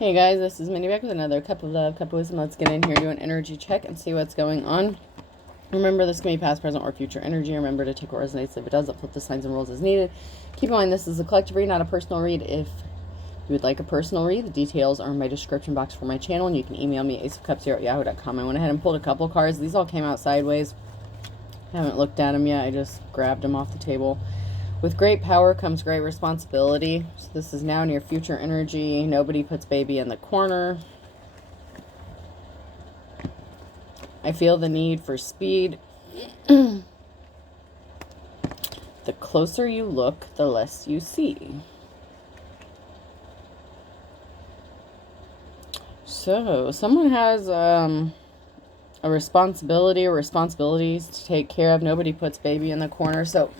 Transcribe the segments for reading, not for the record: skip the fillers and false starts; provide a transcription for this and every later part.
Hey guys, this is Minnie back with another cup of love, cup of wisdom. Let's get in here, do an energy check, and see what's going on. Remember, this can be past, present, or future energy. Remember to take what resonates. If it does, flip the signs and rules as needed. Keep in mind, this is a collective read, not a personal read. If you would like a personal read, the details are in my description box for my channel, and you can email me at aceofcups@yahoo.com. I went ahead and pulled a couple cards. These all came out sideways. I haven't looked at them yet. I just grabbed them off the table. With great power comes great responsibility. So this is now near future energy. Nobody puts baby in the corner. I feel the need for speed. The closer you look, the less you see. So someone has a responsibility or responsibilities to take care of. Nobody puts baby in the corner. So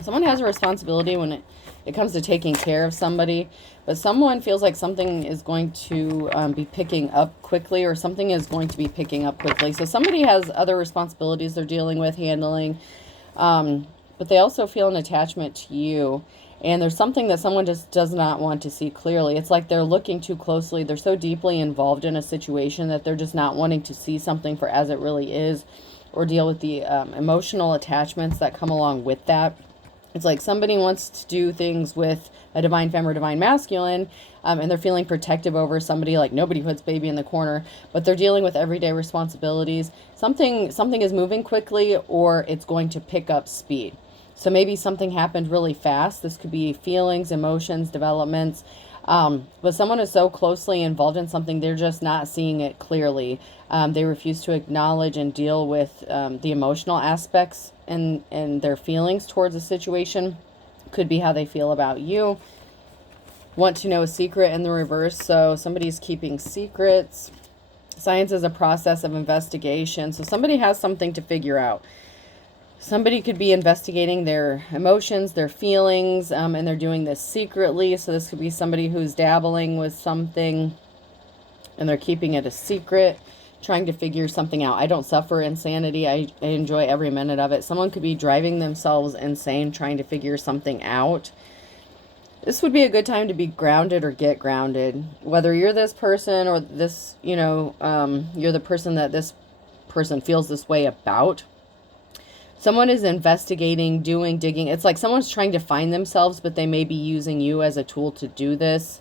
someone has a responsibility when it comes to taking care of somebody, but someone feels like something is going to be picking up quickly, or something is going to be picking up quickly. So somebody has other responsibilities they're dealing with, handling, but they also feel an attachment to you. And there's something that someone just does not want to see clearly. It's like they're looking too closely. They're so deeply involved in a situation that they're just not wanting to see something for as it really is, or deal with the emotional attachments that come along with that. It's like somebody wants to do things with a divine femme or divine masculine, and they're feeling protective over somebody, like nobody puts baby in the corner, but they're dealing with everyday responsibilities. Something is moving quickly, or it's going to pick up speed. So maybe something happened really fast. This could be feelings, emotions, developments. But someone is so closely involved in something, they're just not seeing it clearly. They refuse to acknowledge and deal with the emotional aspects and their feelings towards a situation. Could be how they feel about you. Want to know a secret in the reverse. So somebody's keeping secrets. Science is a process of investigation. So somebody has something to figure out. Somebody could be investigating their emotions, their feelings, and they're doing this secretly. So this could be somebody who's dabbling with something and they're keeping it a secret, trying to figure something out. I don't suffer insanity. I enjoy every minute of it. Someone could be driving themselves insane, trying to figure something out. This would be a good time to be grounded or get grounded. Whether you're this person or this, you're the person that this person feels this way about. Someone is investigating, digging. It's like someone's trying to find themselves, but they may be using you as a tool to do this.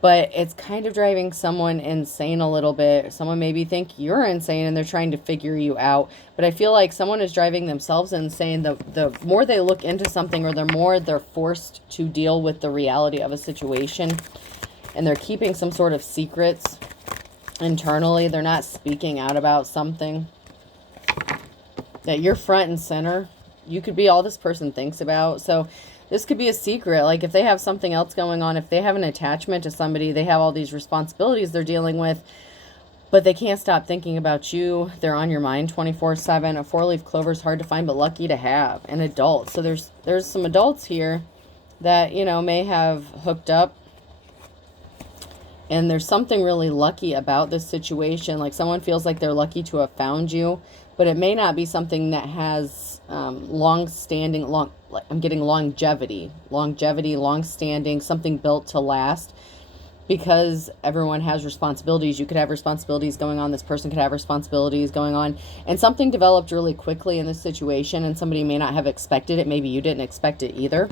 But it's kind of driving someone insane a little bit. Someone maybe think you're insane and they're trying to figure you out. But I feel like someone is driving themselves insane. The more they look into something, or the more they're forced to deal with the reality of a situation. And they're keeping some sort of secrets internally. They're not speaking out about something. That you're front and center. You could be all this person thinks about. So this could be a secret. Like if they have something else going on, if they have an attachment to somebody, they have all these responsibilities they're dealing with, but they can't stop thinking about you. They're on your mind 24/7. A 4-leaf clover is hard to find, but lucky to have. An adult. So there's some adults here that, may have hooked up. And there's something really lucky about this situation. Like someone feels like they're lucky to have found you. But it may not be something that has long-standing, I'm getting longevity, long-standing, something built to last. Because everyone has responsibilities. You could have responsibilities going on. This person could have responsibilities going on. And something developed really quickly in this situation, and somebody may not have expected it. Maybe you didn't expect it either.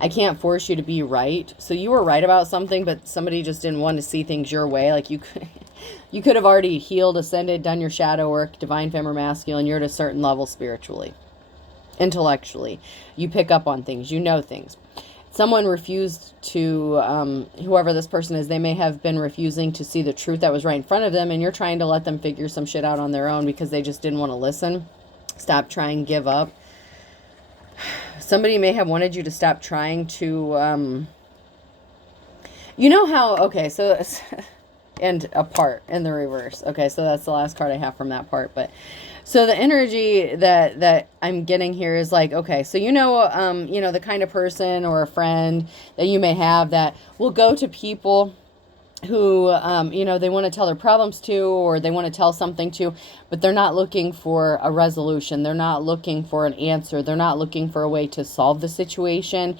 I can't force you to be right. So you were right about something, but somebody just didn't want to see things your way. Like you could have already healed, ascended, done your shadow work, divine femme or masculine. You're at a certain level spiritually, intellectually. You pick up on things. You know things. Someone refused to, whoever this person is, they may have been refusing to see the truth that was right in front of them, and you're trying to let them figure some shit out on their own because they just didn't want to listen. Stop trying, give up. Somebody may have wanted you to stop trying to, okay, so, and apart in the reverse. Okay, so that's the last card I have from that part. But, so the energy that I'm getting here is like, okay, so the kind of person or a friend that you may have that will go to people who, they want to tell their problems to, or they want to tell something to, but they're not looking for a resolution. They're not looking for an answer. They're not looking for a way to solve the situation.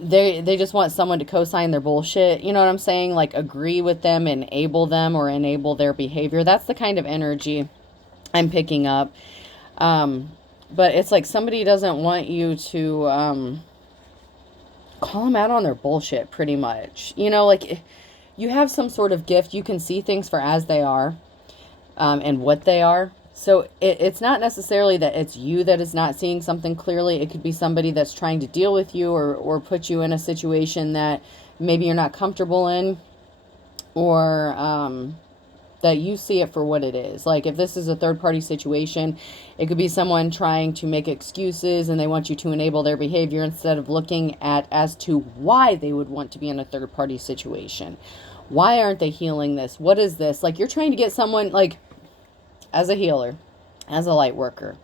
They just want someone to co-sign their bullshit. You know what I'm saying? Like agree with them, enable them, or enable their behavior. That's the kind of energy I'm picking up. But it's like somebody doesn't want you to call them out on their bullshit, pretty much. You know, like you have some sort of gift. You can see things for as they are, and what they are. So it's not necessarily that it's you that is not seeing something clearly. It could be somebody that's trying to deal with you or put you in a situation that maybe you're not comfortable in, or that you see it for what it is. Like if this is a third party situation, it could be someone trying to make excuses and they want you to enable their behavior instead of looking at as to why they would want to be in a third party situation. Why aren't they healing this? What is this? Like you're trying to get someone, like, as a healer, as a light worker,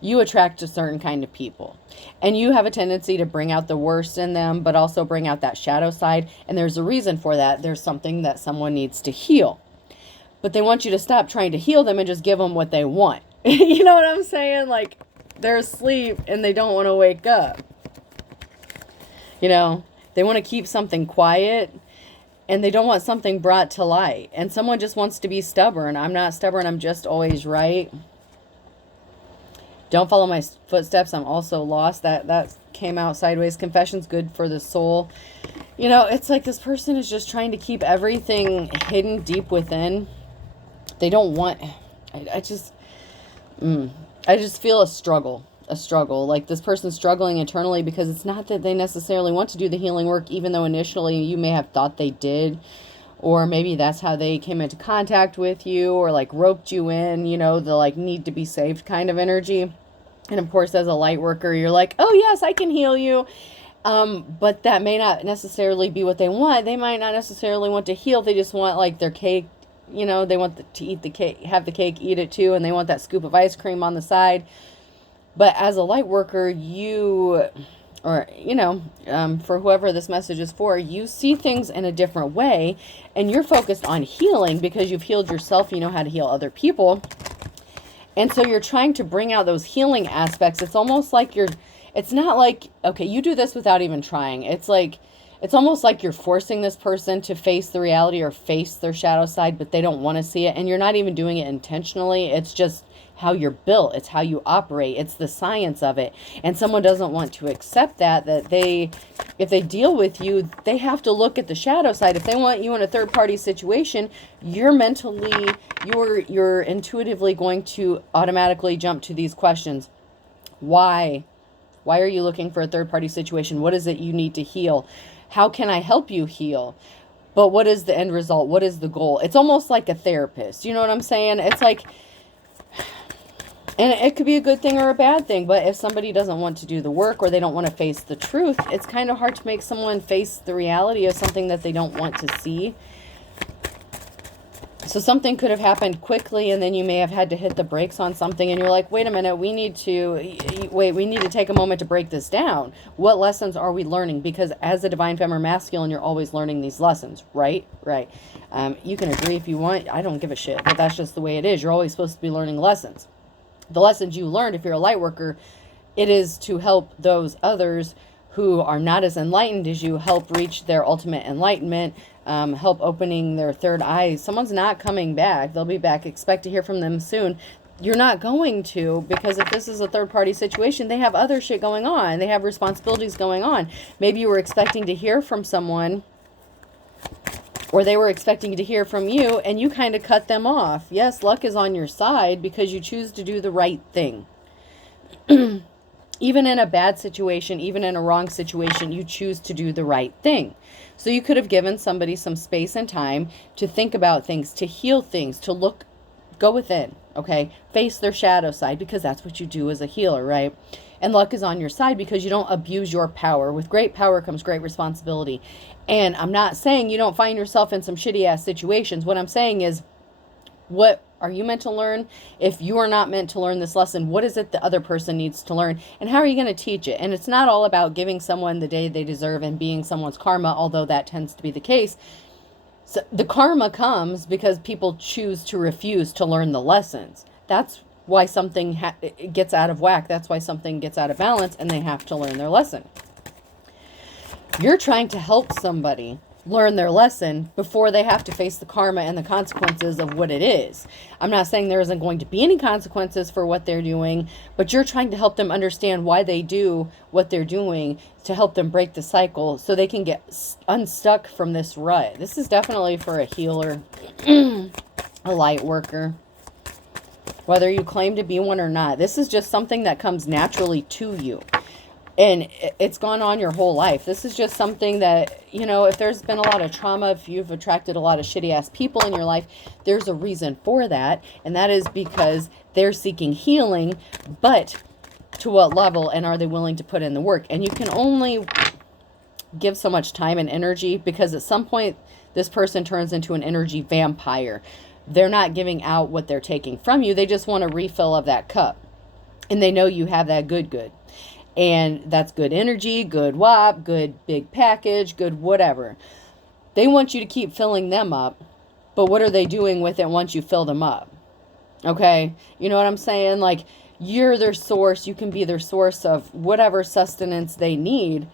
you attract a certain kind of people. And you have a tendency to bring out the worst in them, but also bring out that shadow side. And there's a reason for that. There's something that someone needs to heal. But they want you to stop trying to heal them and just give them what they want. You know what I'm saying? Like, they're asleep and they don't want to wake up. You know, they want to keep something quiet. And they don't want something brought to light. And someone just wants to be stubborn. I'm not stubborn. I'm just always right. Don't follow my footsteps. I'm also lost. That came out sideways. Confession's good for the soul. You know, it's like this person is just trying to keep everything hidden deep within. They don't want... I just feel a struggle. Like this person's struggling internally because it's not that they necessarily want to do the healing work, even though initially you may have thought they did, or maybe that's how they came into contact with you, or like roped you in, you know, the like need to be saved kind of energy. And of course, as a light worker, you're like, oh yes, I can heal you. But that may not necessarily be what they want. They might not necessarily want to heal. They just want like their cake, you know, they want to eat the cake, have the cake, eat it too. And they want that scoop of ice cream on the side. But as a light worker, you, or, you know, for whoever this message is for, you see things in a different way, and you're focused on healing because you've healed yourself. You know how to heal other people. And so you're trying to bring out those healing aspects. It's almost like it's not like, okay, you do this without even trying. It's like, it's almost like you're forcing this person to face the reality or face their shadow side, but they don't want to see it. And you're not even doing it intentionally. It's just how you're built. It's how you operate. It's the science of it. And someone doesn't want to accept that if they deal with you, they have to look at the shadow side. If they want you in a third party situation, you're intuitively going to automatically jump to these questions. Why? Why are you looking for a third party situation? What is it you need to heal? How can I help you heal? But what is the end result? What is the goal? It's almost like a therapist. You know what I'm saying? It's like, and it could be a good thing or a bad thing, but if somebody doesn't want to do the work or they don't want to face the truth, it's kind of hard to make someone face the reality of something that they don't want to see. So something could have happened quickly, and then you may have had to hit the brakes on something, and you're like, wait a minute, we need to take a moment to break this down. What lessons are we learning? Because as a divine feminine masculine, you're always learning these lessons, right? Right. You can agree if you want. I don't give a shit, but that's just the way it is. You're always supposed to be learning lessons. The lessons you learned, if you're a light worker, it is to help those others who are not as enlightened as you, help reach their ultimate enlightenment, help opening their third eye. Someone's not coming back. They'll be back. Expect to hear from them soon. You're not going to, because if this is a third party situation, they have other shit going on. They have responsibilities going on. Maybe you were expecting to hear from someone, or they were expecting to hear from you, and you kind of cut them off. Yes, luck is on your side because you choose to do the right thing. Even in a bad situation, even in a wrong situation, you choose to do the right thing. So you could have given somebody some space and time to think about things, to heal things, to go within, okay? Face their shadow side, because that's what you do as a healer, right? And luck is on your side because you don't abuse your power. With great power comes great responsibility. And I'm not saying you don't find yourself in some shitty ass situations. What I'm saying is, what are you meant to learn? If you are not meant to learn this lesson, what is it the other person needs to learn? And how are you going to teach it? And it's not all about giving someone the day they deserve and being someone's karma, although that tends to be the case. So the karma comes because people choose to refuse to learn the lessons. That's why something gets out of whack. That's why something gets out of balance, and they have to learn their lesson. You're trying to help somebody learn their lesson before they have to face the karma and the consequences of what it is. I'm not saying there isn't going to be any consequences for what they're doing, but you're trying to help them understand why they do what they're doing, to help them break the cycle so they can get unstuck from this rut. This is definitely for a healer, a light worker, whether you claim to be one or not. This is just something that comes naturally to you. And it's gone on your whole life. This is just something that, you know, if there's been a lot of trauma, if you've attracted a lot of shitty ass people in your life, there's a reason for that. And that is because they're seeking healing, but to what level, and are they willing to put in the work? And you can only give so much time and energy, because at some point this person turns into an energy vampire. They're not giving out what they're taking from you. They just want a refill of that cup. And they know you have that good. And that's good energy, good WAP, good big package, good whatever. They want you to keep filling them up. But what are they doing with it once you fill them up? Okay? You know what I'm saying? Like, you're their source. You can be their source of whatever sustenance they need.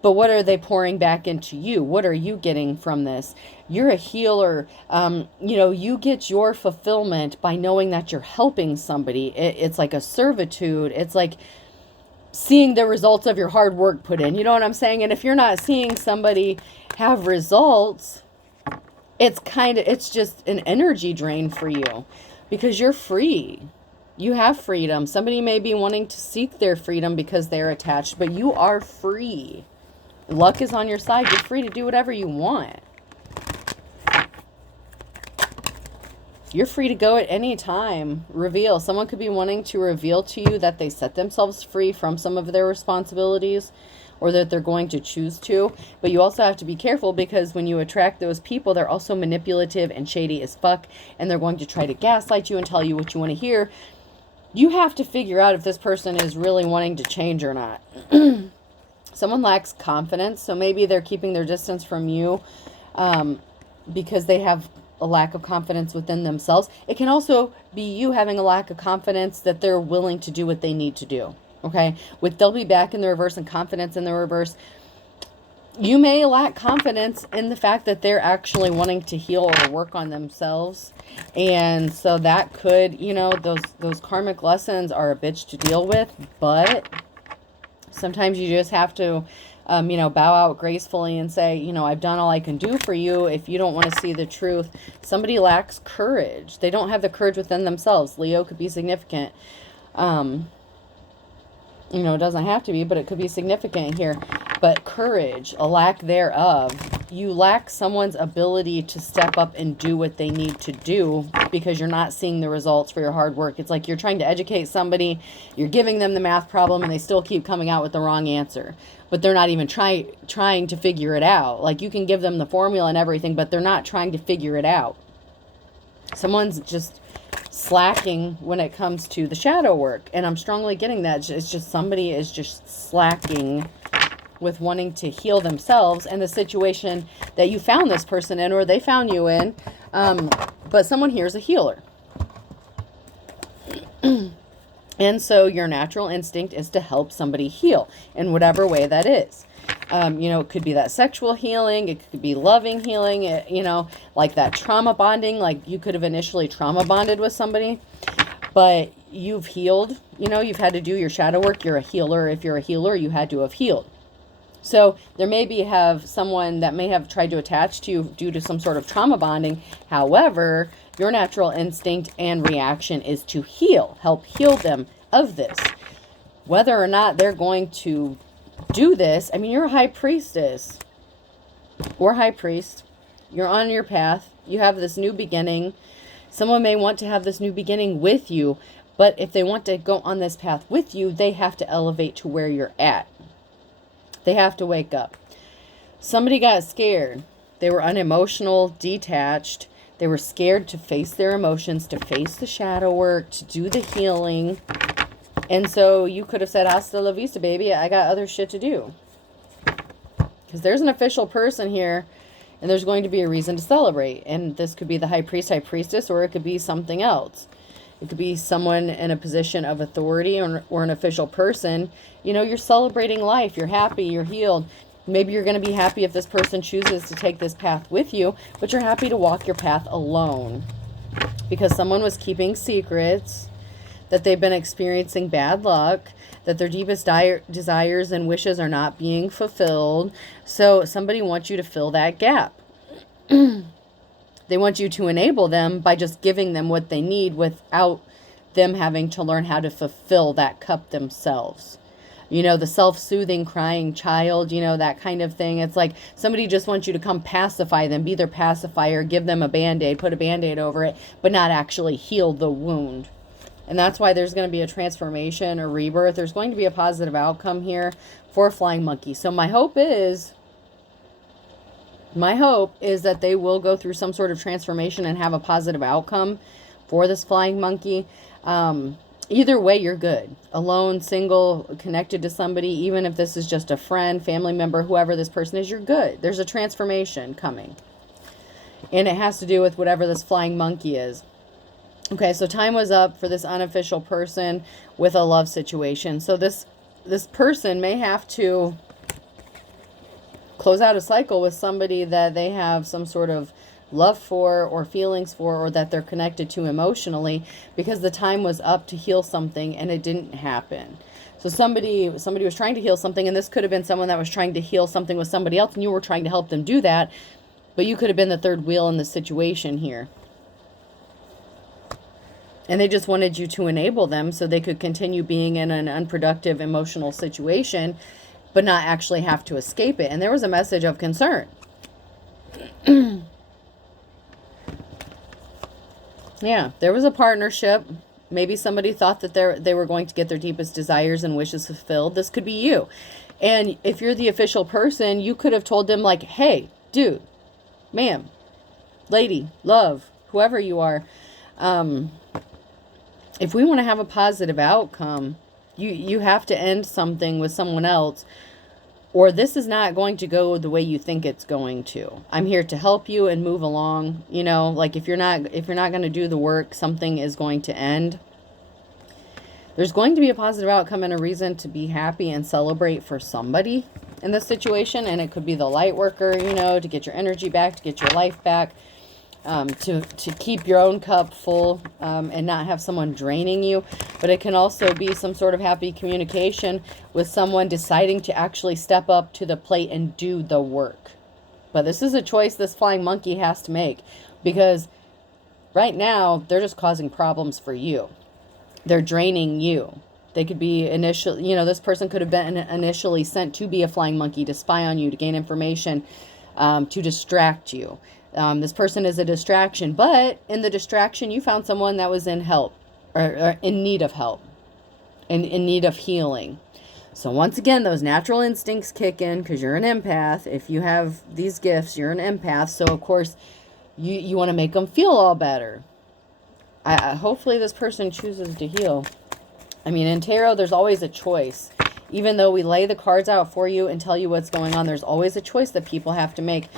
But what are they pouring back into you? What are you getting from this? You're a healer. You know, you get your fulfillment by knowing that you're helping somebody. It's like a servitude. It's like seeing the results of your hard work put in. You know what I'm saying? And if you're not seeing somebody have results, it's just an energy drain for you, because you're free. You have freedom. Somebody may be wanting to seek their freedom because they're attached, but you are free. Luck is on your side. You're free to do whatever you want. You're free to go at any time. Reveal. Someone could be wanting to reveal to you that they set themselves free from some of their responsibilities, or that they're going to choose to. But you also have to be careful, because when you attract those people, they're also manipulative and shady as fuck. And they're going to try to gaslight you and tell you what you want to hear. You have to figure out if this person is really wanting to change or not. Someone lacks confidence. So maybe they're keeping their distance from you because they have a lack of confidence within themselves. It can also be you having a lack of confidence that they're willing to do what they need to do. Okay? With they'll be back in the reverse and confidence in the reverse, you may lack confidence in the fact that they're actually wanting to heal or work on themselves. And so that could, you know, those karmic lessons are a bitch to deal with, but sometimes you just have to you know, bow out gracefully and say, you know, I've done all I can do for you. If you don't want to see the truth, somebody lacks courage. They don't have the courage within themselves. Leo could be significant. You know, it doesn't have to be, but it could be significant here. But courage, a lack thereof. You lack someone's ability to step up and do what they need to do because you're not seeing the results for your hard work. It's like you're trying to educate somebody, you're giving them the math problem, and they still keep coming out with the wrong answer. But they're not even trying to figure it out. Like, you can give them the formula and everything, but they're not trying to figure it out. Someone's just slacking when it comes to the shadow work. And I'm strongly getting that. It's just somebody is just slacking with wanting to heal themselves and the situation that you found this person in, or they found you in. But someone here is a healer. And so your natural instinct is to help somebody heal in whatever way that is. You know, it could be that sexual healing. It could be loving healing. You know, like that trauma bonding. Like, you could have initially trauma bonded with somebody, but you've healed. You know, you've had to do your shadow work. You're a healer. If you're a healer, you had to have healed. So there may be someone that may have tried to attach to you due to some sort of trauma bonding. However, your natural instinct and reaction is to heal, help heal them of this. Whether or not they're going to do this, I mean, you're a high priestess or high priest. You're on your path. You have this new beginning. Someone may want to have this new beginning with you, but if they want to go on this path with you, they have to elevate to where you're at. They have to wake up. Somebody got scared. They were unemotional, detached. They were scared to face their emotions, to face the shadow work, to do the healing. And so you could have said, hasta la vista, baby. I got other shit to do. Because there's an official person here, and there's going to be a reason to celebrate. And this could be the high priest, high priestess, or it could be something else. It could be someone in a position of authority or an official person. You know, you're celebrating life. You're happy. You're healed. Maybe you're going to be happy if this person chooses to take this path with you, but you're happy to walk your path alone. Because someone was keeping secrets, that they've been experiencing bad luck, that their deepest desires and wishes are not being fulfilled. So somebody wants you to fill that gap. They want you to enable them by just giving them what they need without them having to learn how to fulfill that cup themselves. You know, the self-soothing crying child, you know, that kind of thing. It's like somebody just wants you to come pacify them, be their pacifier, give them a Band-Aid, put a Band-Aid over it, but not actually heal the wound. And that's why there's going to be a transformation or rebirth. There's going to be a positive outcome here for Flying Monkey. So my hope is that they will go through some sort of transformation and have a positive outcome for this Flying Monkey. Either way, you're good. Alone, single, connected to somebody, even if this is just a friend, family member, whoever this person is, you're good. There's a transformation coming. And it has to do with whatever this Flying Monkey is. Okay, so time was up for this unofficial person with a love situation. So this person may have to close out a cycle with somebody that they have some sort of love for or feelings for, or that they're connected to emotionally, because the time was up to heal something and it didn't happen. So somebody was trying to heal something, and this could have been someone that was trying to heal something with somebody else, and you were trying to help them do that, but you could have been the third wheel in the situation here. And they just wanted you to enable them so they could continue being in an unproductive emotional situation, but not actually have to escape it. And there was a message of concern. Yeah, there was a partnership. Maybe somebody thought that they were going to get their deepest desires and wishes fulfilled. This could be you. And if you're the official person, you could have told them like, hey, dude, ma'am, lady, love, whoever you are, if we want to have a positive outcome, you have to end something with someone else, or this is not going to go the way you think it's going to. I'm here to help you and move along. You know, like if you're not going to do the work, something is going to end. There's going to be a positive outcome and a reason to be happy and celebrate for somebody in this situation. And it could be the light worker, you know, to get your energy back, to get your life back. To keep your own cup full and not have someone draining you. But it can also be some sort of happy communication with someone deciding to actually step up to the plate and do the work. But this is a choice this Flying Monkey has to make, because right now they're just causing problems for you. They're draining you. They could be initially, you know, this person could have been initially sent to be a Flying Monkey, to spy on you, to gain information, to distract you. This person is a distraction, but in the distraction, you found someone that was in help, or in need of help, in need of healing. So once again, those natural instincts kick in, because you're an empath. If you have these gifts, you're an empath. So of course, you want to make them feel all better. Hopefully this person chooses to heal. I mean, in tarot, there's always a choice. Even though we lay the cards out for you and tell you what's going on, there's always a choice that people have to make.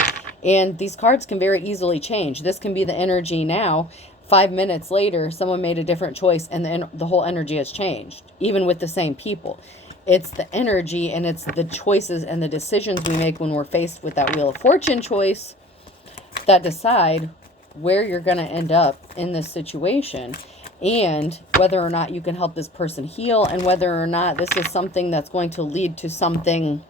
And these cards can very easily change. This can be the energy now. 5 minutes later, someone made a different choice, and then the whole energy has changed, even with the same people. It's the energy, and it's the choices and the decisions we make when we're faced with that Wheel of Fortune choice that decide where you're going to end up in this situation, and whether or not you can help this person heal, and whether or not this is something that's going to lead to something.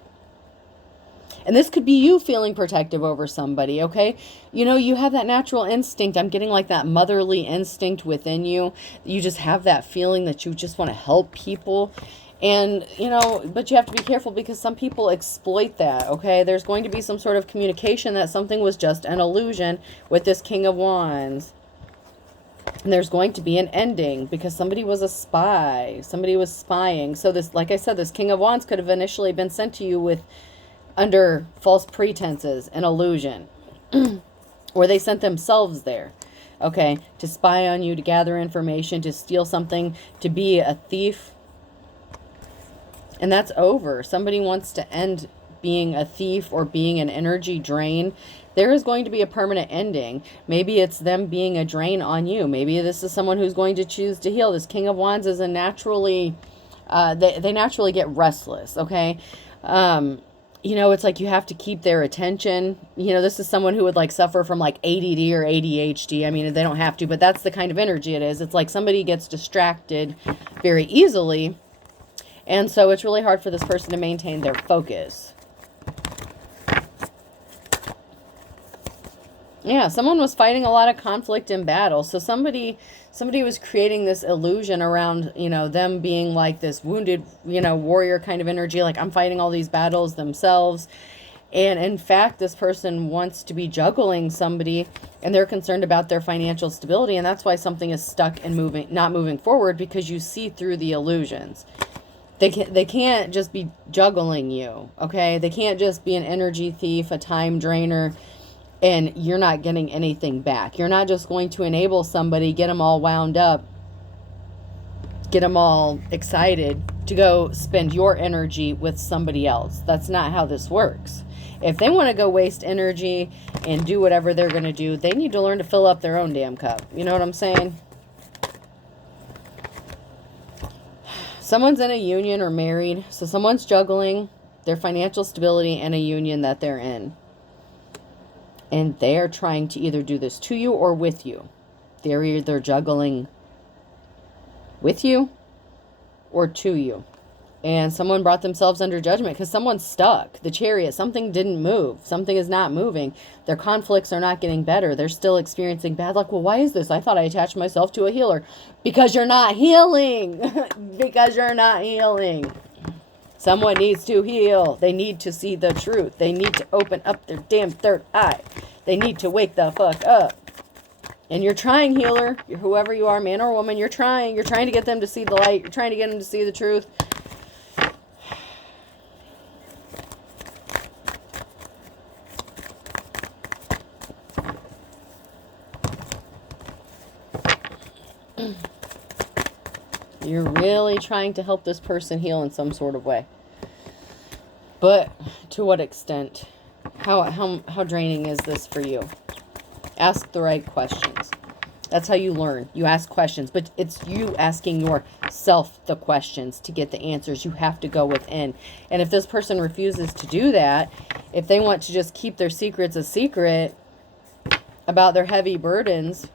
And this could be you feeling protective over somebody, okay? You know, you have that natural instinct. I'm getting like that motherly instinct within you. You just have that feeling that you just want to help people. And, you know, but you have to be careful, because some people exploit that, okay? There's going to be some sort of communication that something was just an illusion with this King of Wands. And there's going to be an ending, because somebody was a spy. Somebody was spying. So this, like I said, this King of Wands could have initially been sent to you with under false pretenses, an illusion, or they sent themselves there, okay, to spy on you, to gather information, to steal something, to be a thief. And that's over. Somebody wants to end being a thief or being an energy drain. There is going to be a permanent ending. Maybe it's them being a drain on you. Maybe this is someone who's going to choose to heal. This King of Wands is a naturally, they naturally get restless, okay? you know, it's like you have to keep their attention. You know, this is someone who would like suffer from like ADD or ADHD. I mean, they don't have to, but that's the kind of energy it is. It's like somebody gets distracted very easily. And so it's really hard for this person to maintain their focus. Yeah, someone was fighting a lot of conflict in battle. So somebody was creating this illusion around, you know, them being like this wounded, you know, warrior kind of energy, like I'm fighting all these battles themselves. And in fact, this person wants to be juggling somebody, and they're concerned about their financial stability, and that's why something is stuck and not moving forward, because you see through the illusions. They can't just be juggling you, okay? They can't just be an energy thief, a time drainer, and you're not getting anything back. You're not just going to enable somebody, get them all wound up, get them all excited to go spend your energy with somebody else. That's not how this works. If they want to go waste energy and do whatever they're going to do, they need to learn to fill up their own damn cup. You know what I'm saying? Someone's in a union or married, so someone's juggling their financial stability and a union that they're in. And they're trying to either do this to you or with you. They're either juggling with you or to you. And someone brought themselves under judgment because someone's stuck. The Chariot, something didn't move. Something is not moving. Their conflicts are not getting better. They're still experiencing bad luck. Well, why is this? I thought I attached myself to a healer. Because you're not healing. Because you're not healing. Someone needs to heal. They need to see the truth. They need to open up their damn third eye. They need to wake the fuck up. And you're trying, healer. You're whoever you are, man or woman, you're trying. You're trying to get them to see the light. You're trying to get them to see the truth. You're really trying to help this person heal in some sort of way. But to what extent? How draining is this for you? Ask the right questions. That's how you learn. You ask questions, but it's you asking yourself the questions to get the answers. You have to go within. And if this person refuses to do that, if they want to just keep their secrets a secret about their heavy burdens,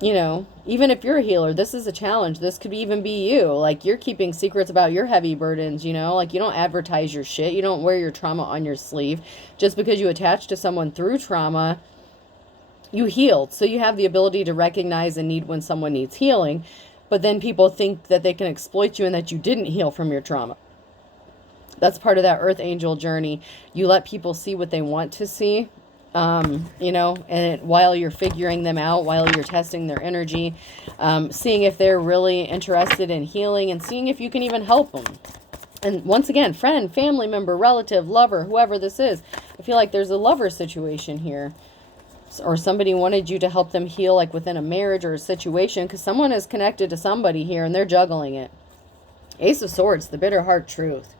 you know, even if you're a healer, this is a challenge. This could even be you. Like, you're keeping secrets about your heavy burdens, you know? Like, you don't advertise your shit. You don't wear your trauma on your sleeve. Just because you attach to someone through trauma, you healed. So you have the ability to recognize a need when someone needs healing. But then people think that they can exploit you and that you didn't heal from your trauma. That's part of that Earth Angel journey. You let people see what they want to see. You know, and while you're figuring them out, while you're testing their energy, seeing if they're really interested in healing, and seeing if you can even help them. And once again, friend, family member, relative, lover, whoever this is, I feel like there's a lover situation here. Or somebody wanted you to help them heal, like within a marriage or a situation, because someone is connected to somebody here and they're juggling it. Ace of Swords, the bitter hard truth.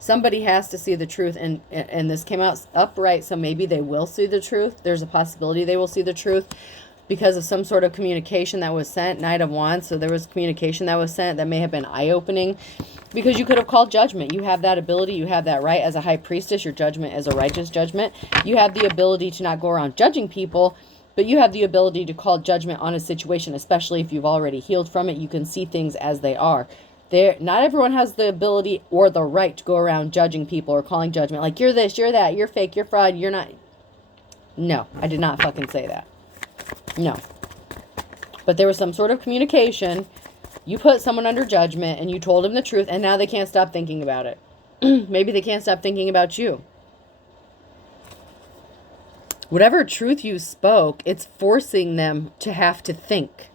Somebody has to see the truth, and this came out upright, so maybe they will see the truth. There's a possibility they will see the truth because of some sort of communication that was sent. Knight of Wands, so there was communication that was sent that may have been eye-opening, because you could have called judgment. You have that ability. You have that right. As a high priestess, your judgment is a righteous judgment. You have the ability to not go around judging people, but you have the ability to call judgment on a situation, especially if you've already healed from it. You can see things as they are. Not everyone has the ability or the right to go around judging people or calling judgment. Like, you're this, you're that, you're fake, you're fraud, you're not. No, I did not fucking say that. No. But there was some sort of communication. You put someone under judgment and you told them the truth, and now they can't stop thinking about it. Maybe they can't stop thinking about you. Whatever truth you spoke, it's forcing them to have to think.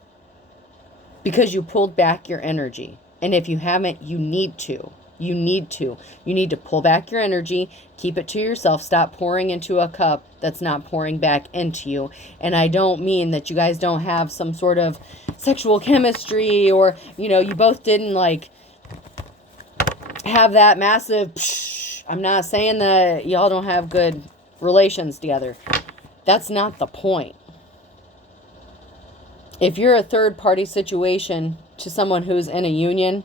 Because you pulled back your energy. And if you haven't, you need to. You need to. You need to pull back your energy, keep it to yourself, stop pouring into a cup that's not pouring back into you. And I don't mean that you guys don't have some sort of sexual chemistry, or, you know, you both didn't, like, have that massive psh. I'm not saying that y'all don't have good relations together. That's not the point. If you're a third party situation to someone who's in a union,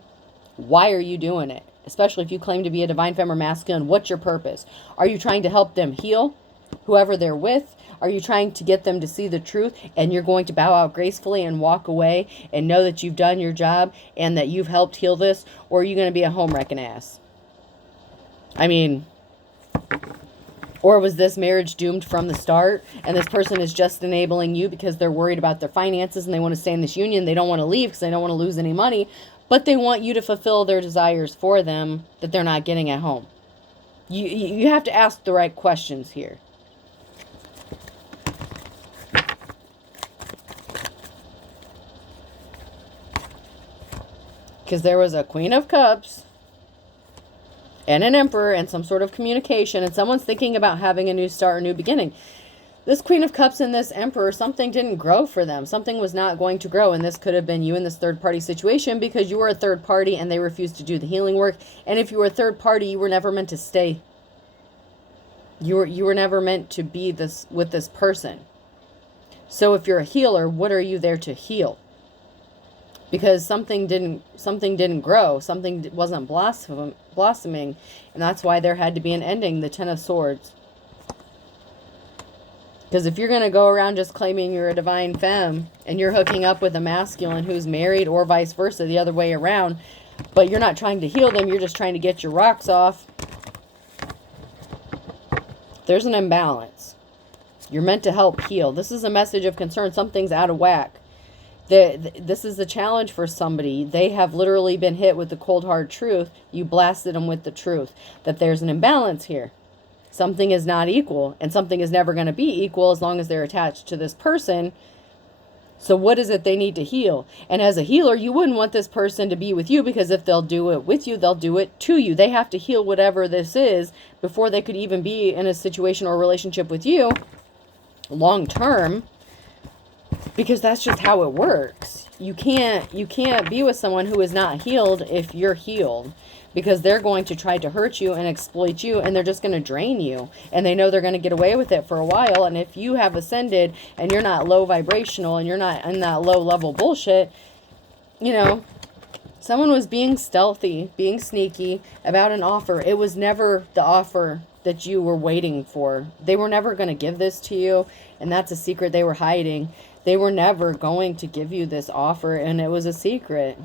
why are you doing it? especially if you claim to be a divine femme or masculine, what's your purpose? Are you trying to help them heal whoever they're with? Are you trying to get them to see the truth, and you're going to bow out gracefully and walk away and know that you've done your job and that you've helped heal this? Or are you going to be a home wrecking ass? I mean, or was this marriage doomed from the start, and this person is just enabling you because they're worried about their finances and they want to stay in this union? They don't want to leave because they don't want to lose any money, but they want you to fulfill their desires for them that they're not getting at home. You have to ask the right questions here. Because there was a Queen of Cups and an Emperor and some sort of communication, and someone's thinking about having a new start, a new beginning. This Queen of Cups and this Emperor, something didn't grow for them. Something was not going to grow, and this could have been you in this third-party situation because you were a third party and they refused to do the healing work. And if you were a third party, you were never meant to stay. You were never meant to be this with this person. So if you're a healer, what are you there to heal? Because something didn't grow, something wasn't blossoming, and that's why there had to be an ending, the Ten of Swords. Because if you're going to go around just claiming you're a divine femme, and you're hooking up with a masculine who's married, or vice versa, the other way around, but you're not trying to heal them, you're just trying to get your rocks off, there's an imbalance. You're meant to help heal. This is a message of concern. Something's out of whack. This is a challenge for somebody. They have literally been hit with the cold hard truth. You blasted them with the truth that there's an imbalance here. Something is not equal, and something is never going to be equal as long as they're attached to this person. So what is it they need to heal? And as a healer, you wouldn't want this person to be with you, because if they'll do it with you, they'll do it to you. They have to heal whatever this is before they could even be in a situation or relationship with you long term. Because that's just how it works. You can't be with someone who is not healed if you're healed. Because they're going to try to hurt you and exploit you, and they're just going to drain you. And they know they're going to get away with it for a while. And if you have ascended and you're not low vibrational and you're not in that low level bullshit, you know, someone was being stealthy, being sneaky about an offer. It was never the offer that you were waiting for. They were never going to give this to you, and that's a secret they were hiding. They were never going to give you this offer, and it was a secret.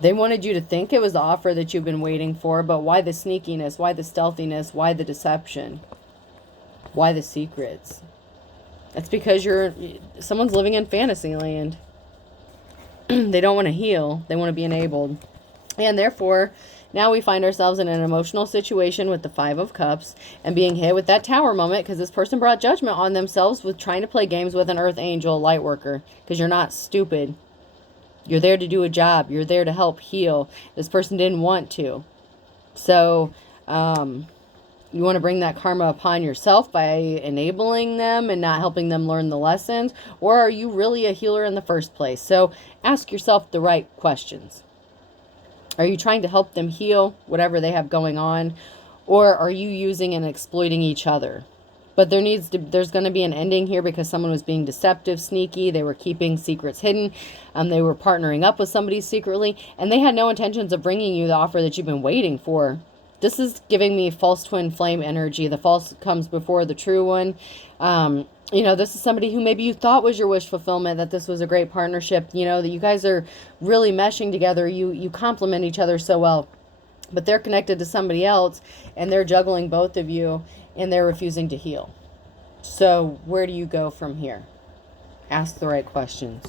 They wanted you to think it was the offer that you've been waiting for, but why the sneakiness? Why the stealthiness? Why the deception? Why the secrets? That's because someone's living in fantasy land. They don't want to heal. They want to be enabled. And therefore, now we find ourselves in an emotional situation with the Five of Cups and being hit with that Tower moment, because this person brought judgment on themselves with trying to play games with an Earth Angel light worker, because you're not stupid. You're there to do a job. You're there to help heal. This person didn't want to. So, you want to bring that karma upon yourself by enabling them and not helping them learn the lessons? Or are you really a healer in the first place? So, ask yourself the right questions. Are you trying to help them heal whatever they have going on? Or are you using and exploiting each other? But there's going to be an ending here, because someone was being deceptive, sneaky. They were keeping secrets hidden. They were partnering up with somebody secretly. And they had no intentions of bringing you the offer that you've been waiting for. This is giving me false twin flame energy. The false comes before the true one. You know, this is somebody who maybe you thought was your wish fulfillment, that this was a great partnership. You know, that you guys are really meshing together. You complement each other so well. But they're connected to somebody else, and they're juggling both of you, and they're refusing to heal. So where do you go from here? Ask the right questions.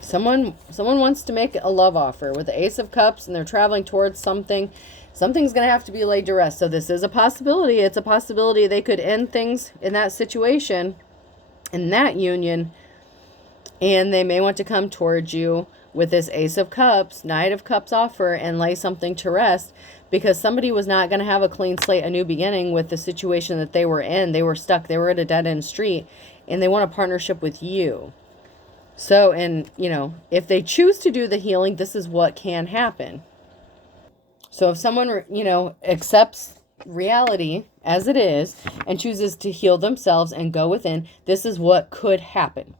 Someone wants to make a love offer with the Ace of Cups, and they're traveling towards something. Something's going to have to be laid to rest. So this is a possibility. It's a possibility they could end things in that situation, in that union, and they may want to come towards you with this Ace of Cups, Knight of Cups offer, and lay something to rest, because somebody was not going to have a clean slate, a new beginning with the situation that they were in. They were stuck. They were at a dead-end street, and they want a partnership with you. So, and, you know, if they choose to do the healing, this is what can happen. So if someone, you know, accepts reality as it is and chooses to heal themselves and go within, this is what could happen.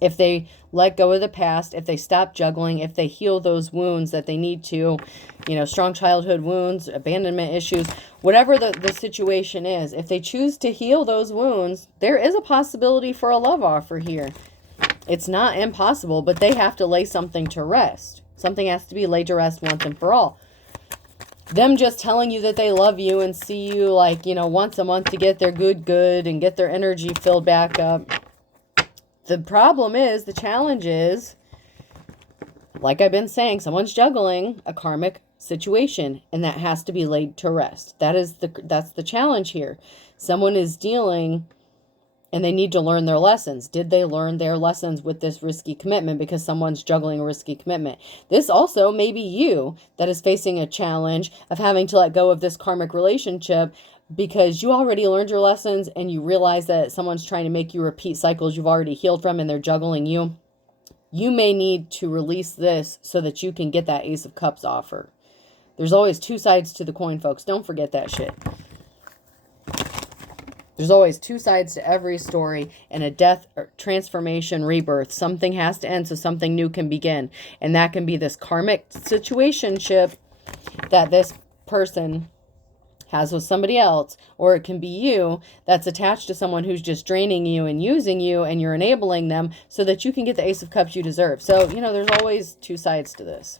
If they let go of the past, if they stop juggling, if they heal those wounds that they need to, you know, strong childhood wounds, abandonment issues, whatever the situation is, if they choose to heal those wounds, there is a possibility for a love offer here. It's not impossible, but they have to lay something to rest. Something has to be laid to rest once and for all. Them just telling you that they love you and see you like, you know, once a month to get their good and get their energy filled back up. The problem is, the challenge is, like I've been saying, someone's juggling a karmic situation, and that has to be laid to rest. That's the challenge here. Someone is dealing, and they need to learn their lessons. Did they learn their lessons with this risky commitment? Because someone's juggling a risky commitment. This also may be you that is facing a challenge of having to let go of this karmic relationship, because you already learned your lessons and you realize that someone's trying to make you repeat cycles you've already healed from, and they're juggling you. You may need to release this so that you can get that Ace of Cups offer. There's always two sides to the coin, folks. Don't forget that shit. There's always two sides to every story, and a death, or transformation, rebirth. Something has to end so something new can begin. And that can be this karmic situationship that this person has with somebody else, or it can be you that's attached to someone who's just draining you and using you, and you're enabling them so that you can get the Ace of Cups you deserve. So, you know, there's always two sides to this.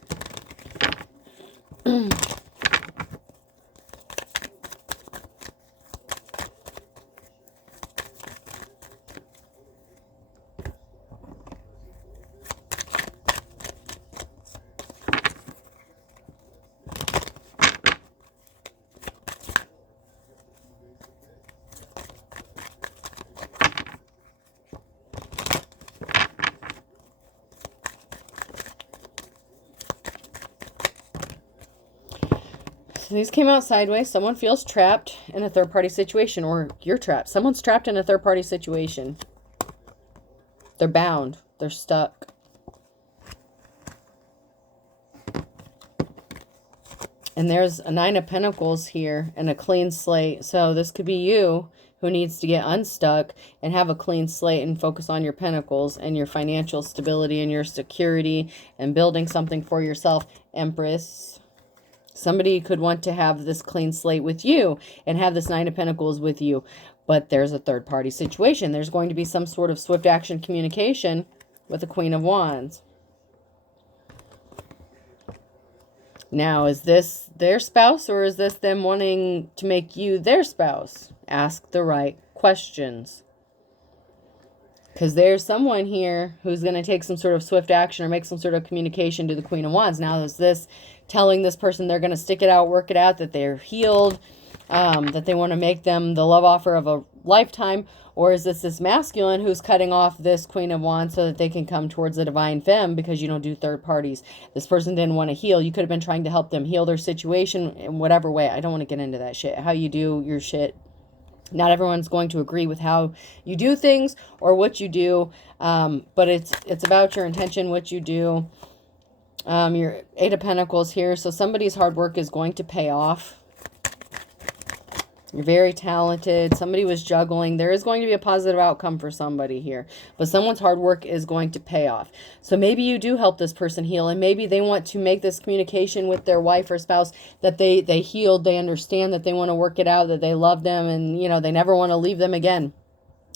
So these came out sideways. Someone feels trapped in a third-party situation, or you're trapped. Someone's trapped in a third-party situation. They're bound. They're stuck. And there's a Nine of Pentacles here and a clean slate. So this could be you who needs to get unstuck and have a clean slate and focus on your pentacles and your financial stability and your security and building something for yourself. Empress. Somebody could want to have this clean slate with you and have this Nine of Pentacles with you. But there's a third-party situation. There's going to be some sort of swift action communication with the Queen of Wands. Now, is this their spouse, or is this them wanting to make you their spouse? Ask the right questions. Because there's someone here who's going to take some sort of swift action or make some sort of communication to the Queen of Wands. Now, is this telling this person they're going to stick it out, work it out, that they're healed, that they want to make them the love offer of a lifetime? Or is this masculine who's cutting off this Queen of Wands so that they can come towards the divine femme because you don't do third parties? This person didn't want to heal. You could have been trying to help them heal their situation in whatever way. I don't want to get into that shit. How you do your shit. Not everyone's going to agree with how you do things or what you do, but it's about your intention, what you do. Your Eight of Pentacles here, so somebody's hard work is going to pay off. You're very talented. Somebody was juggling. There is going to be a positive outcome for somebody here, but someone's hard work is going to pay off. So maybe you do help this person heal, and maybe they want to make this communication with their wife or spouse that they healed, they understand that they want to work it out, that they love them, and, you know, they never want to leave them again.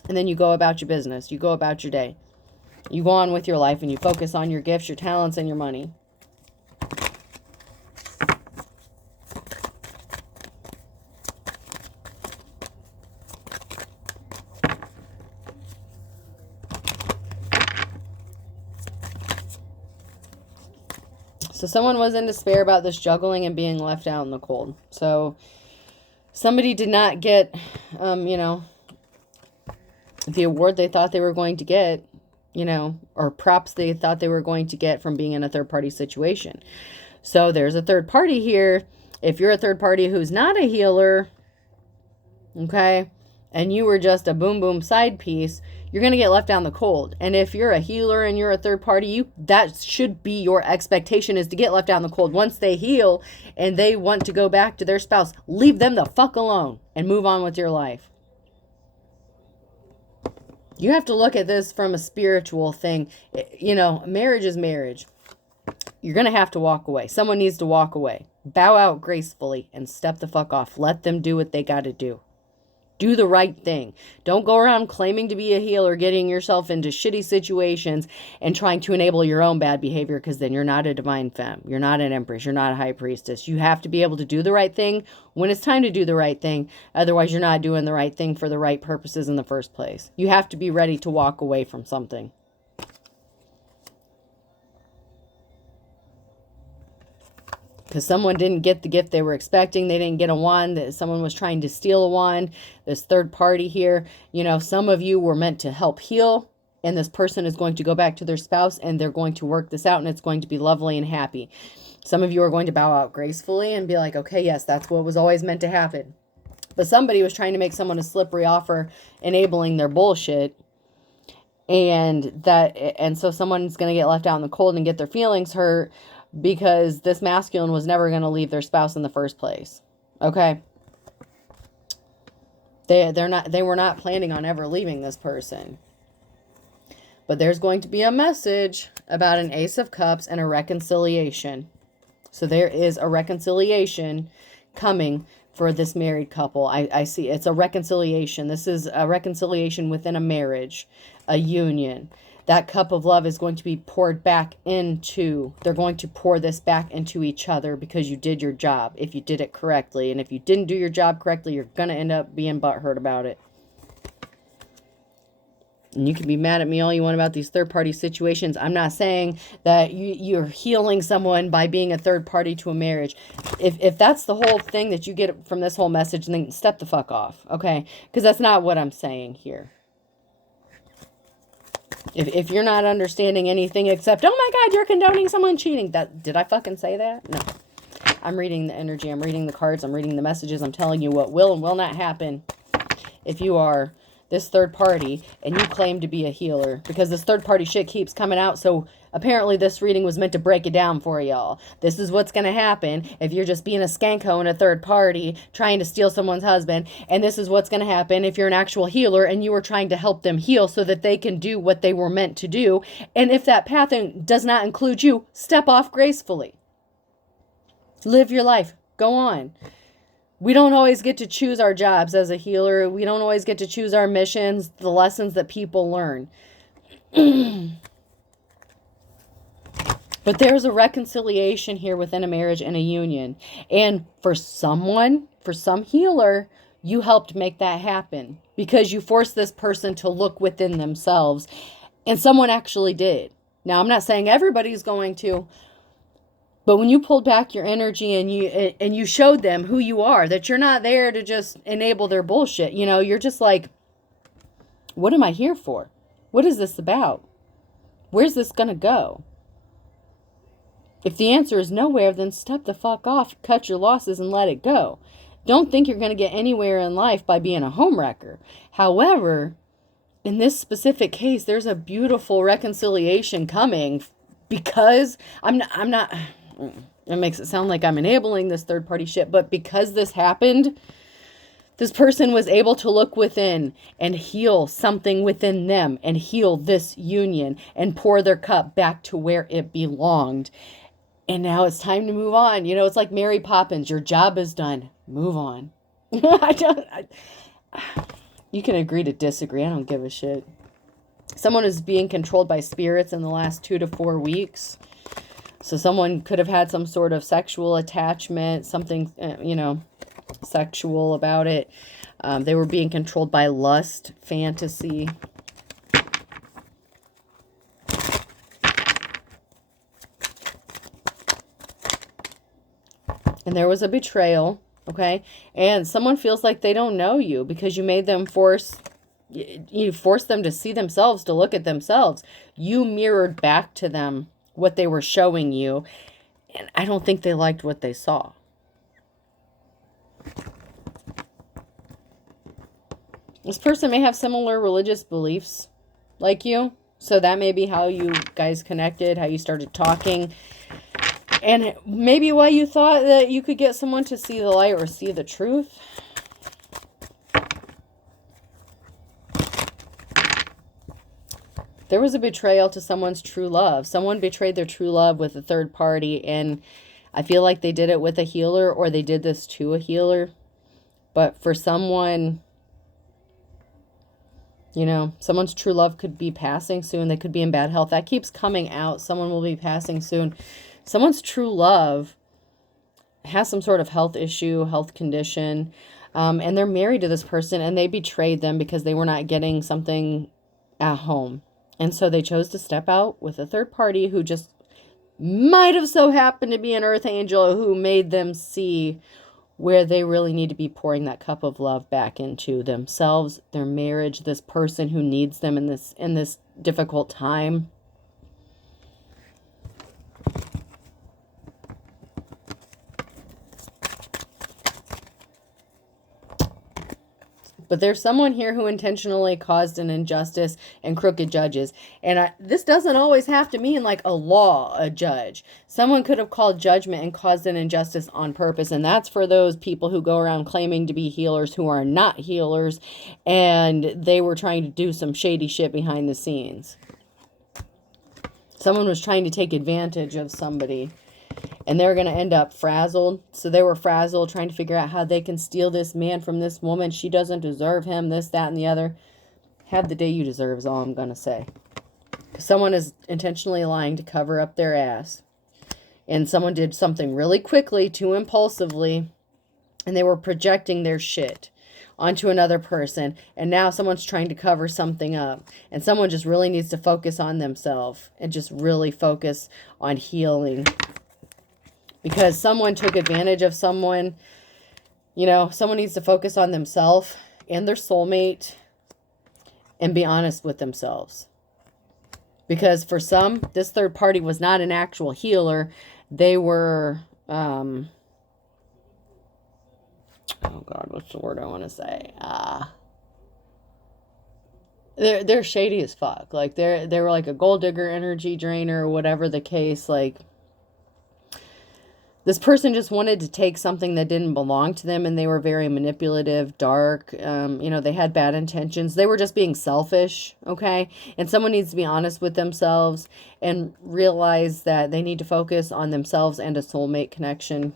And then you go about your business. You go about your day. You go on with your life, and you focus on your gifts, your talents, and your money. So someone was in despair about this juggling and being left out in the cold. So somebody did not get, you know, the award they thought they were going to get, you know, or props they thought they were going to get from being in a third-party situation. So there's a third party here. If you're a third party who's not a healer, okay, and you were just a boom boom side piece, you're going to get left out in the cold. And if you're a healer and you're a third party, that should be your expectation, is to get left out in the cold. Once they heal and they want to go back to their spouse, leave them the fuck alone and move on with your life. You have to look at this from a spiritual thing. You know, marriage is marriage. You're going to have to walk away. Someone needs to walk away. Bow out gracefully and step the fuck off. Let them do what they got to do. Do the right thing. Don't go around claiming to be a healer, getting yourself into shitty situations and trying to enable your own bad behavior, because then you're not a divine femme. You're not an empress. You're not a high priestess. You have to be able to do the right thing when it's time to do the right thing. Otherwise, you're not doing the right thing for the right purposes in the first place. You have to be ready to walk away from something. Because someone didn't get the gift they were expecting. They didn't get a wand. Someone was trying to steal a wand. This third party here. You know, some of you were meant to help heal. And this person is going to go back to their spouse. And they're going to work this out. And it's going to be lovely and happy. Some of you are going to bow out gracefully and be like, okay, yes, that's what was always meant to happen. But somebody was trying to make someone a slippery offer, enabling their bullshit. And so someone's going to get left out in the cold and get their feelings hurt, because this masculine was never going to leave their spouse in the first place. Okay? They were not planning on ever leaving this person. But there's going to be a message about an Ace of Cups and a reconciliation. So there is a reconciliation coming for this married couple. I see it's a reconciliation. This is a reconciliation within a marriage, a union. That cup of love is going to be poured back into, they're going to pour this back into each other because you did your job, if you did it correctly. And if you didn't do your job correctly, you're going to end up being butthurt about it. And you can be mad at me all you want about these third-party situations. I'm not saying that you're healing someone by being a third party to a marriage. If that's the whole thing that you get from this whole message, then step the fuck off, okay? Because that's not what I'm saying here. If you're not understanding anything except, oh my God, you're condoning someone cheating. Did I fucking say that? No. I'm reading the energy. I'm reading the cards. I'm reading the messages. I'm telling you what will and will not happen if you are this third party and you claim to be a healer, because this third party shit keeps coming out. So apparently this reading was meant to break it down for y'all. This is what's going to happen if you're just being a skanko and a third party trying to steal someone's husband. And this is what's going to happen if you're an actual healer and you are trying to help them heal so that they can do what they were meant to do. And if that path does not include you, step off gracefully. Live your life. Go on. We don't always get to choose our jobs as a healer. We don't always get to choose our missions, the lessons that people learn. But there's a reconciliation here within a marriage and a union. And for some healer, you helped make that happen because you forced this person to look within themselves. And someone actually did. Now, I'm not saying everybody's going to, but when you pulled back your energy and you showed them who you are, that you're not there to just enable their bullshit. You know, you're just like, what am I here for? What is this about? Where's this going to go? If the answer is nowhere, then step the fuck off, cut your losses, and let it go. Don't think you're going to get anywhere in life by being a homewrecker. However, in this specific case, there's a beautiful reconciliation coming because I'm not, it makes it sound like I'm enabling this third party shit, but because this happened, this person was able to look within and heal something within them and heal this union and pour their cup back to where it belonged. And now it's time to move on. You know, it's like Mary Poppins. Your job is done. Move on. You can agree to disagree. I don't give a shit. Someone is being controlled by spirits in the last 2 to 4 weeks. So someone could have had some sort of sexual attachment, something, sexual about it. They were being controlled by lust, fantasy. And there was a betrayal, okay? And someone feels like they don't know you because you made them you forced them to see themselves, to look at themselves. You mirrored back to them what they were showing you. And I don't think they liked what they saw. This person may have similar religious beliefs like you. So that may be how you guys connected, how you started talking. And maybe why you thought that you could get someone to see the light or see the truth. There was a betrayal to someone's true love. Someone betrayed their true love with a third party, and I feel like they did it with a healer, or they did this to a healer. But for someone, you know, someone's true love could be passing soon. They could be in bad health. That keeps coming out. Someone will be passing soon. Someone's true love has some sort of health issue, health condition, and they're married to this person, and they betrayed them because they were not getting something at home. And so they chose to step out with a third party who just might have so happened to be an earth angel who made them see where they really need to be pouring that cup of love back into themselves, their marriage, this person who needs them in this difficult time. But there's someone here who intentionally caused an injustice and crooked judges. And this doesn't always have to mean like a judge. Someone could have called judgment and caused an injustice on purpose. And that's for those people who go around claiming to be healers who are not healers. And they were trying to do some shady shit behind the scenes. Someone was trying to take advantage of somebody. And they're going to end up frazzled. So they were frazzled, trying to figure out how they can steal this man from this woman. She doesn't deserve him, this, that, and the other. Have the day you deserve is all I'm going to say. Someone is intentionally lying to cover up their ass. And someone did something really quickly, too impulsively. And they were projecting their shit onto another person. And now someone's trying to cover something up. And someone just really needs to focus on themselves. And just really focus on healing. Because someone took advantage of someone. You know, someone needs to focus on themselves and their soulmate and be honest with themselves. Because for some, this third party was not an actual healer. They were, oh God, what's the word I want to say? They're shady as fuck. Like they were like a gold digger, energy drainer, or whatever the case. Like, this person just wanted to take something that didn't belong to them, and they were very manipulative, dark. You know, they had bad intentions. They were just being selfish, okay? And someone needs to be honest with themselves and realize that they need to focus on themselves and a soulmate connection.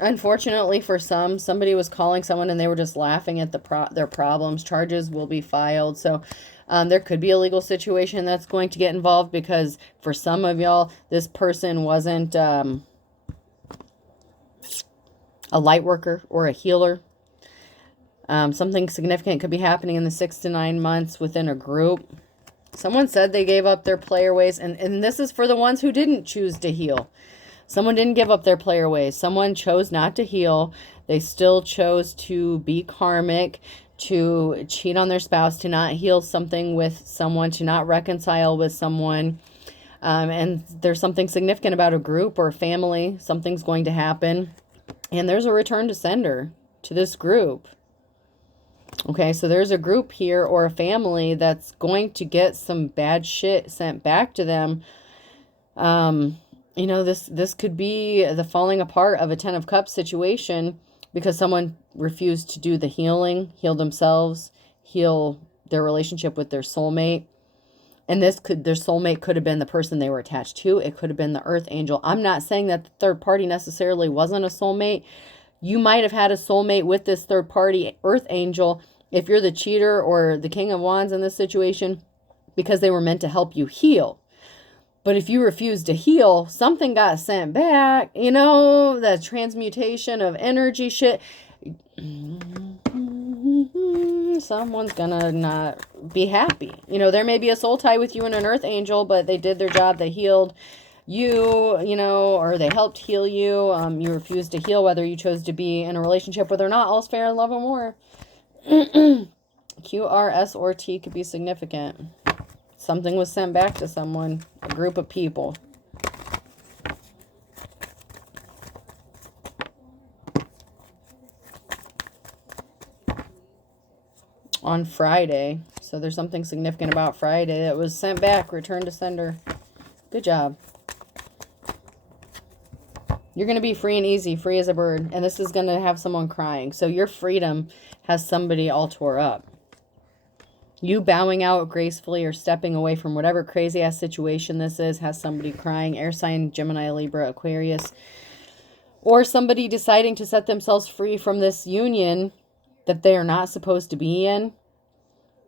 Unfortunately for some, somebody was calling someone and they were just laughing at their problems. Charges will be filed. So there could be a legal situation that's going to get involved, because for some of y'all, this person wasn't a light worker or a healer. Something significant could be happening in the 6 to 9 months within a group. Someone said they gave up their player ways, and this is for the ones who didn't choose to heal. Someone didn't give up their player ways. Someone chose not to heal. They still chose to be karmic, to cheat on their spouse, to not heal something with someone, to not reconcile with someone. And there's something significant about a group or a family. Something's going to happen. And there's a return to sender to this group. Okay, so there's a group here or a family that's going to get some bad shit sent back to them. You know, this could be the falling apart of a 10 of Cups situation, because someone refused to do the healing, heal themselves, heal their relationship with their soulmate. And their soulmate could have been the person they were attached to. It could have been the earth angel. I'm not saying that the third party necessarily wasn't a soulmate. You might have had a soulmate with this third party earth angel if you're the cheater or the King of Wands in this situation, because they were meant to help you heal. But if you refuse to heal, something got sent back, you know, that transmutation of energy shit. Someone's gonna not be happy. You know, there may be a soul tie with you and an earth angel, but they did their job. They healed you, you know, or they helped heal you. You refused to heal, whether you chose to be in a relationship with or not. All's fair in love and war. Q, R, S, or T could be significant. Something was sent back to someone, a group of people. On Friday. So there's something significant about Friday that was sent back, return to sender. Good job. You're going to be free and easy, free as a bird. And this is going to have someone crying. So your freedom has somebody all tore up. You bowing out gracefully or stepping away from whatever crazy-ass situation this is has somebody crying. Air sign, Gemini, Libra, Aquarius. Or somebody deciding to set themselves free from this union that they are not supposed to be in.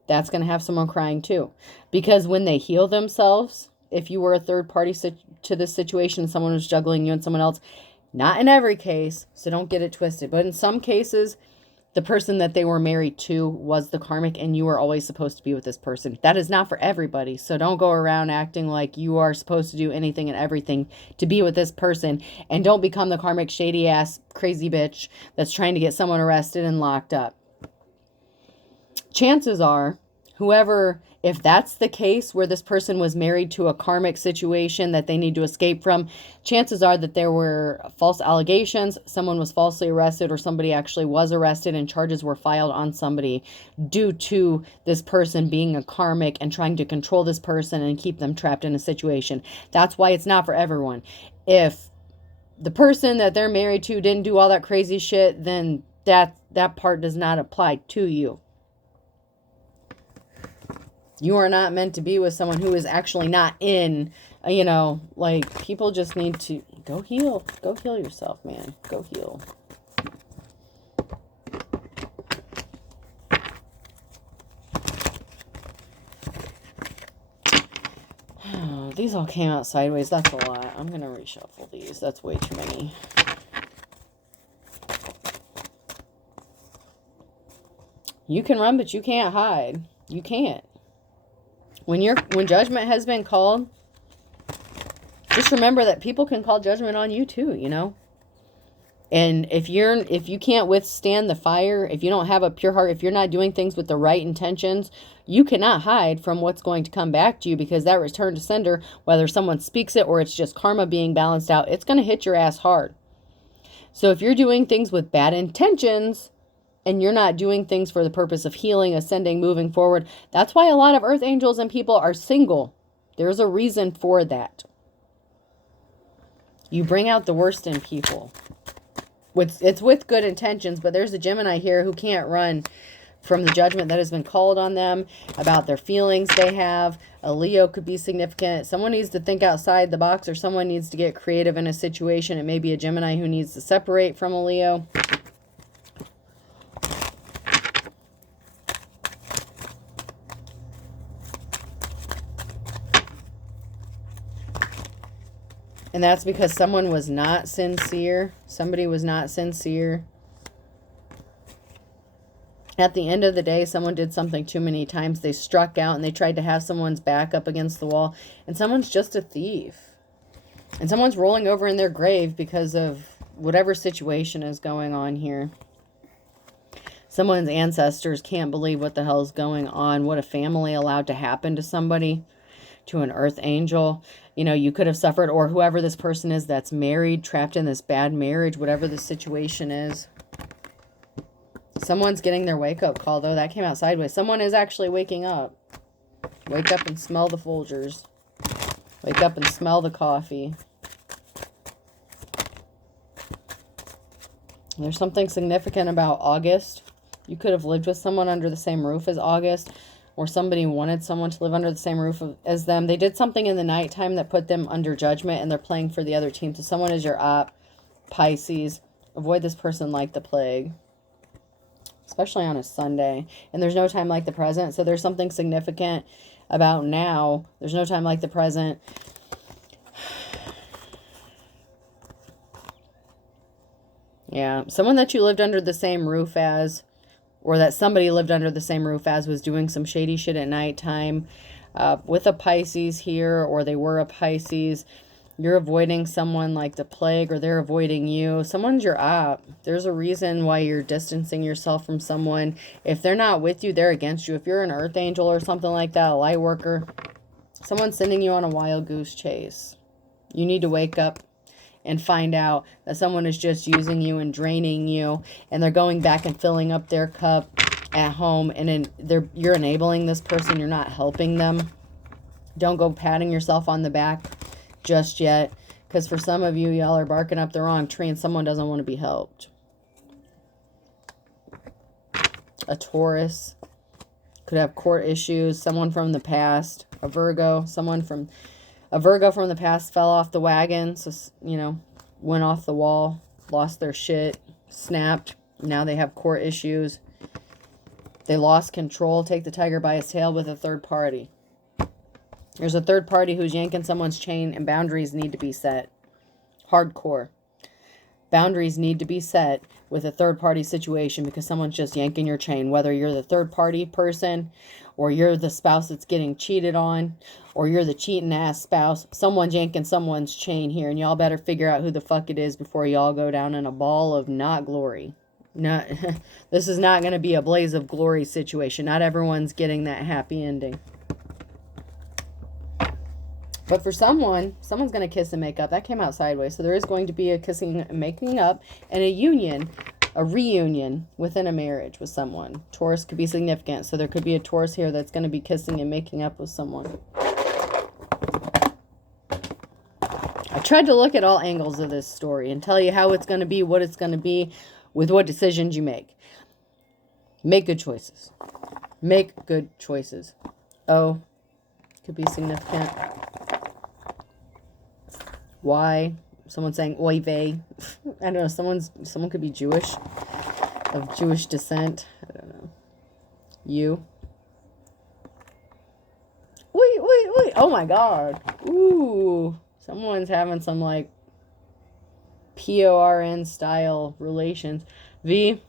That's going to have someone crying too. Because when they heal themselves, if you were a third party to this situation, someone was juggling you and someone else, not in every case, so don't get it twisted. But in some cases, the person that they were married to was the karmic and you were always supposed to be with this person. That is not for everybody. So don't go around acting like you are supposed to do anything and everything to be with this person. And don't become the karmic shady ass crazy bitch that's trying to get someone arrested and locked up. Chances are, whoever, if that's the case where this person was married to a karmic situation that they need to escape from, chances are that there were false allegations, someone was falsely arrested, or somebody actually was arrested and charges were filed on somebody due to this person being a karmic and trying to control this person and keep them trapped in a situation. That's why it's not for everyone. If the person that they're married to didn't do all that crazy shit, then that part does not apply to you. You are not meant to be with someone who is actually not in, like, people just need to go heal. Go heal yourself, man. Go heal. These all came out sideways. That's a lot. I'm going to reshuffle these. That's way too many. You can run, but you can't hide. You can't. When judgment has been called, just remember that people can call judgment on you too, And if you can't withstand the fire, if you don't have a pure heart, if you're not doing things with the right intentions, you cannot hide from what's going to come back to you, because that return to sender, whether someone speaks it or it's just karma being balanced out, it's going to hit your ass hard. So if you're doing things with bad intentions, and you're not doing things for the purpose of healing, ascending, moving forward, that's why a lot of earth angels and people are single. There's a reason for that. You bring out the worst in people. It's with good intentions, but there's a Gemini here who can't run from the judgment that has been called on them about their feelings they have. A Leo could be significant. Someone needs to think outside the box, or someone needs to get creative in a situation. It may be a Gemini who needs to separate from a Leo. And that's because someone was not sincere. Somebody was not sincere. At the end of the day, someone did something too many times. They struck out and they tried to have someone's back up against the wall. And someone's just a thief. And someone's rolling over in their grave because of whatever situation is going on here. Someone's ancestors can't believe what the hell is going on. What a family allowed to happen to somebody, to an earth angel. You could have suffered, or whoever this person is that's married, trapped in this bad marriage, whatever the situation is. Someone's getting their wake-up call, though. That came out sideways. Someone is actually waking up. Wake up and smell the Folgers. Wake up and smell the coffee. There's something significant about August. You could have lived with someone under the same roof as August, or somebody wanted someone to live under the same roof as them. They did something in the nighttime that put them under judgment, and they're playing for the other team. So someone is your op, Pisces. Avoid this person like the plague, especially on a Sunday. And there's no time like the present. So there's something significant about now. There's no time like the present. Yeah, someone that you lived under the same roof as, or that somebody lived under the same roof as, was doing some shady shit at nighttime with a Pisces here, or they were a Pisces. You're avoiding someone like the plague, or they're avoiding you. Someone's your op. There's a reason why you're distancing yourself from someone. If they're not with you, they're against you. If you're an earth angel or something like that, a light worker, someone's sending you on a wild goose chase. You need to wake up and find out that someone is just using you and draining you, and they're going back and filling up their cup at home, and you're enabling this person. You're not helping them. Don't go patting yourself on the back just yet, Because for some of you, y'all are barking up the wrong tree and someone doesn't want to be helped. A Taurus could have court issues. Someone from the past. A Virgo. A Virgo from the past fell off the wagon. So, you know, went off the wall. Lost their shit. Snapped. Now they have court issues. They lost control. Take the tiger by his tail with a third party. There's a third party who's yanking someone's chain, and boundaries need to be set. Hardcore. Boundaries need to be set with a third party situation because someone's just yanking your chain. Whether you're the third party person, or you're the spouse that's getting cheated on, or you're the cheating ass spouse, someone's yanking someone's chain here, and y'all better figure out who the fuck it is before y'all go down in a ball of not glory. Not, this is not going to be a blaze of glory situation. Not everyone's getting that happy ending. But for someone's going to kiss and make up. That came out sideways. So there is going to be a kissing and making up and a union, a reunion within a marriage with someone. Taurus could be significant. So there could be a Taurus here that's going to be kissing and making up with someone. I tried to look at all angles of this story and tell you how it's going to be, what it's going to be, with what decisions you make. Make good choices. Make good choices. Oh, could be significant. Why? Someone saying oy vey. I don't know. Someone could be Jewish, of Jewish descent. I don't know. You. Wait. Oh my God. Ooh. Someone's having some like PORN style relations. V.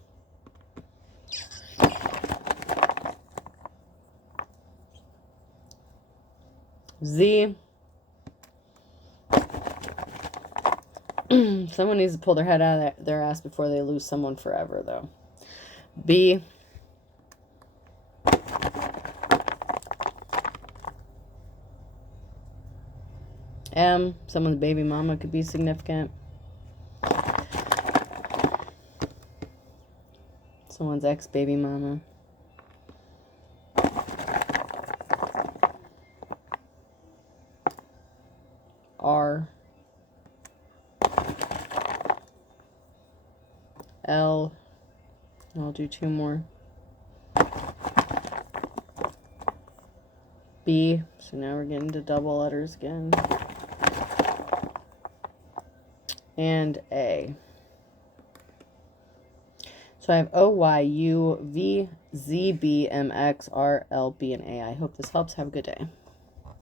Z. Someone needs to pull their head out of their ass before they lose someone forever, though. B. M. Someone's baby mama could be significant. Someone's ex-baby mama. R. L. I'll do two more. B. So now we're getting to double letters again. And A. So I have O, Y, U, V, Z, B, M, X, R, L, B, and A. I hope this helps. Have a good day.